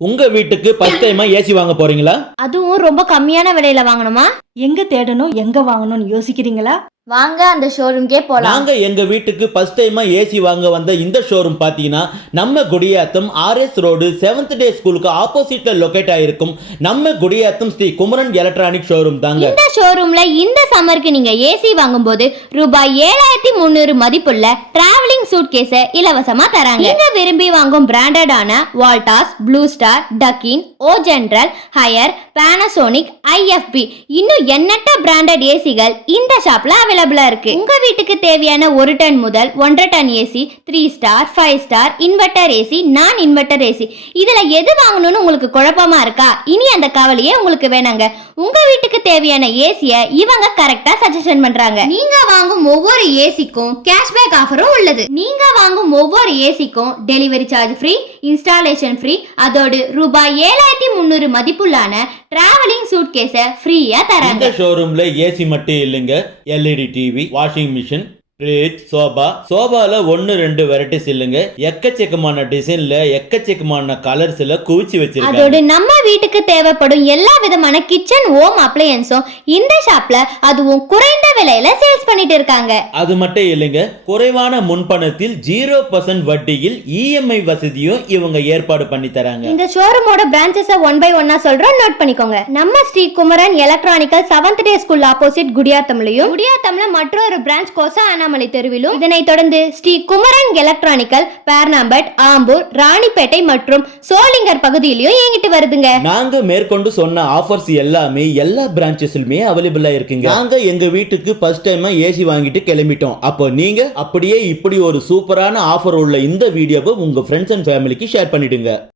உங்க வீட்டுக்கு ஃபர்ஸ்ட் டைமா ஏசி வாங்க போறீங்களா? அதுவும் ரொம்ப கம்மியான விலையில வாங்கணுமா? எங்க தேடணும் எங்க வாங்கணும்னு யோசிக்கிறீங்களா? வாங்க அந்த ஷோரூம்க்கே போலாம். நாங்க எங்க வீட்டுக்கு ஃபர்ஸ்ட் டைமா ஏசி வாங்க வந்த இந்த ஷோரூம் பாத்தீங்கன்னா நம்ம Gudiyatham RS road seventh day ஸ்கூலுக்கு ஆப்போசிட்ல லொகேட் ஆயிருக்கும். நம்ம குடியாத்தம் ஸ்ரீ குமரன் எலக்ட்ரானிக் ஷோரூம் தாங்க. இந்த ஷோரூம்ல இந்த சம்மருக்கு நீங்க ஏசி வாங்கும்போது ரூபாய் ஏழாயிரத்தி முந்நூறு மதிப்புள்ள டிராவலிங் சூட் கேஸ இலவசமா தராங்க. நீங்க விரும்பி வாங்கும் பிராண்டடான Voltas Blue Star Daikin O General Haier Panasonic IFB இன்னும் எண்ணற்ற பிராண்டட் ஏசிகள் இந்த ஷாப்ல அவைலபிளா இருக்கு. உங்க வீட்டுக்கு தேவையான ஒரு டன் முதல் ஒன்றரை ton AC three star five star inverter AC நான் இன்வெர்டர் ஏசி இதுல எது வாங்கணும்னு உங்களுக்கு குழப்பமா இருக்கா? இனி அந்த கவலையே உங்களுக்கு வேணாங்க. உங்க வீட்டுக்கு தேவையான ஏசிய இவங்க கரெக்டா சஜஷன் பண்றாங்க. நீங்க வாங்கும் ஒவ்வொரு ஏசிக்கும் கேஷ்பேக் ஆஃபரும் உள்ளது. நீங்க வாங்கும் ஒவ்வொரு ஏசிக்கும் delivery charge free installation free அதோடு ரூபாய் ஏழாயிரத்தி முந்நூறு மதிப்புள்ளான டிராவலிங் சூட் கேஸ ஃப்ரீயா தராங்க. ஷோரூம்ல ஏசி மட்டும் இல்லைங்க. LED TV washing machine fridge sofa. சோபால ஒன்னு ரெண்டு வெரைட்டிஸ் இல்லைங்க. எக்கச்சக்கமான டிசைன்ல எக்கச்சக்கமான கலர்ஸ்ல குவிச்சு வச்சிருக்காங்க. அதோடு நம்ம வீட்டுக்கு தேவைப்படும் எல்லா விதமான கிச்சன் ஹோம் அப்ளையன்ஸும் இந்த ஷாப்ல அதுவும் குறைந்த விலையில சேல்ஸ் பண்ணிட்டு இருக்காங்க. அது மட்டும் இல்லைங்க. குறைவான முன்பணத்தில் ஜீரோ பர்சன்ட் வட்டியில் இஎம்ஐ வசதியும் இவங்க ஏற்பாடு பண்ணி தராங்க. இந்த ஷோரூமோட பிரான்ச்சஸ ஒன் பை ஒன்னா சொல்றோம். நோட் பண்ணிக்கோங்க. நம்ம Sri Kumaran electrical seventh day school opposite குடியாத்தம்லயும் குடியாத்தம்ல மற்றொரு பிரான்ச் கோசா அண்ணாமலை தெருவிலும் இதனைத் தொடர்ந்து ஸ்ரீ குமரன் எலக்ட்ரானிக்கல் பேர்னாம்பட் ஆம்பூர் ராணிப்பேட்டை மற்றும் சோளிங்கர் பகுதியிலயும் இயங்கிட்டு வருதுங்க. நாங்க மேற்கொண்டு சொன்ன ஆஃபர்ஸ் எல்லாமே எல்லா பிரான்ச்சஸ்லுமே அவைலபிளா இருக்குங்க. நாங்க எங்க வீட்டுக்கு ஃபர்ஸ்ட் டைம் ஏசி வாங்கிட்டு கிளம்பிட்டோம். அப்போ நீங்க அப்படியே இப்படி ஒரு சூப்பரான ஆஃபர் உள்ள இந்த வீடியோவை உங்க ஃப்ரெண்ட்ஸ் அண்ட் ஃபேமிலிக்கு ஷேர் பண்ணிடுங்க.